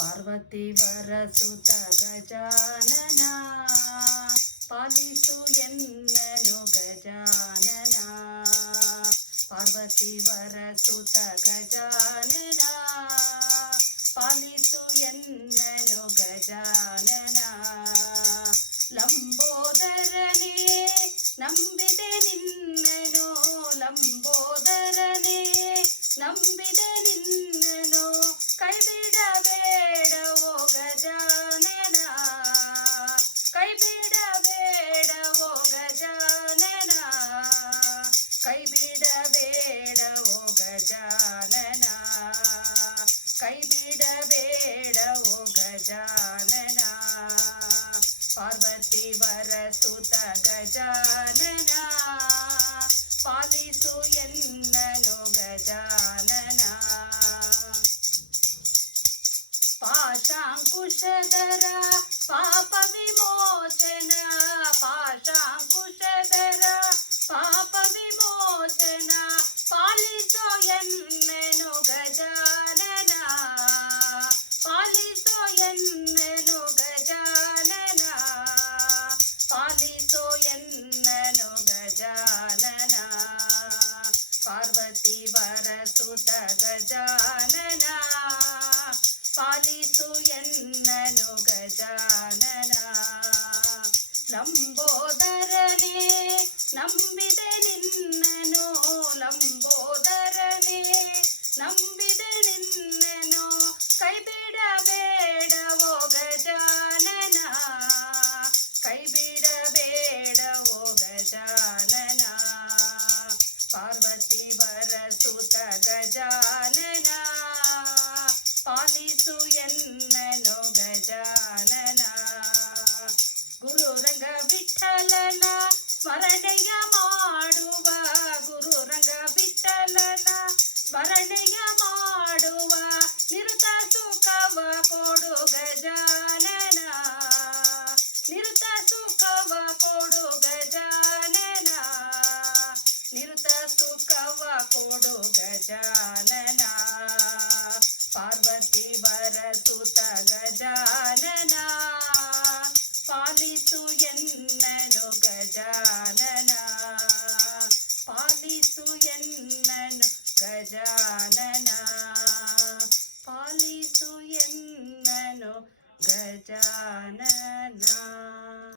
ಪಾರ್ವತಿ ವರಸುತ ಗಜಾನನ ಪಾಲಿಸು ಎನ್ನನು ಗಜಾನನ. ಪಾರ್ವತಿ ವರಸುತ ಗಜಾನನ ಪಾಲಿಸು ಎನ್ನನು ಗಜಾನನ. ಲಂಬೋದರನೇ ನಂಬಿದೆ ನಿನ್ನನು, ಲಂಬೋದರನೇ ನಂಬಿದೆ ನಿನ್ನನು, ಕೈ ಬಿಡಬೇಡವೋ ಗಜಾನನ, ಕೈ ಬಿಡಬೇಡವೋ ಗಜಾನನ, ಕೈ ಬಿಡಬೇಡವೋ ಗಜಾನನ, ಕೈ ಬಿಡಬೇಡವೋ ಗಜಾನನ. ಪಾರ್ವತಿ ವರಸುತ ಗಜಾನನ ಪಾಲಿಸು ಎನ್ನನು ಗಜಾನನ. ಪಾಶಾಂಕುಶಧರ ಪಾಪ ವಿಮೋಚನ, ಪಾಶಾಂಕುಶಧರ ಪಾಪ ವಿಮೋಚನ, ಪಾಲಿಸೋ ಎನ್ನನು ಗಜಾನನ, ಪಾಲಿಸೋ ಎನ್ನನು ಗಜಾನನ, ಪಾಲಿಸೋ ಎನ್ನನು ಗಜಾನನ. ಪಾರ್ವತಿ ವರಸುತ ಗಜಾನನ ಪಾಲಿಸು ಎನ್ನನು ಗಜಾನನ. ಲಂಬೋದರನೇ ನಂಬಿದೆ ನಿನ್ನನು, ಲಂಬೋದರನೇ ನಂಬಿದೆ ನಿನ್ನನು, ಕೈ ಬಿಡಬೇಡವೋ ಗಜಾನನ, ಕೈ ಬಿಡಬೇಡವೋ ಗಜಾನನ. ಪಾರ್ವತಿ ವರಸುತ ಗಜಾನನ ಪಾಲಿಸು ಎನ್ನನು ಗಜಾನನ. ಗುರುರಂಗ ವಿಠಲನ ಸ್ಮರಣೆಯ ಮಾಡುವ, ಗುರುರಂಗ ವಿಠಲನ ಸ್ಮರಣೆಯ ಮಾಡುವ, ನಿರುತ ಸುಖವ ಕೊಡು ಗಜಾನನ, ನಿರುತ ಸುಖವ ಕೊಡು ಗಜಾನನ, ನಿರುತ ಸುಖವ ಕೊಡು ಗಜಾನನ. ಪಾರ್ವತಿ ವರಸುತ ಗಜಾನನ ಪಾಲಿಸು ಎನ್ನನು ಗಜಾನನ, ಪಾಲಿಸು ಎನ್ನನು ಗಜಾನನ, ಪಾಲಿಸು ಎನ್ನನು ಗಜಾನನ.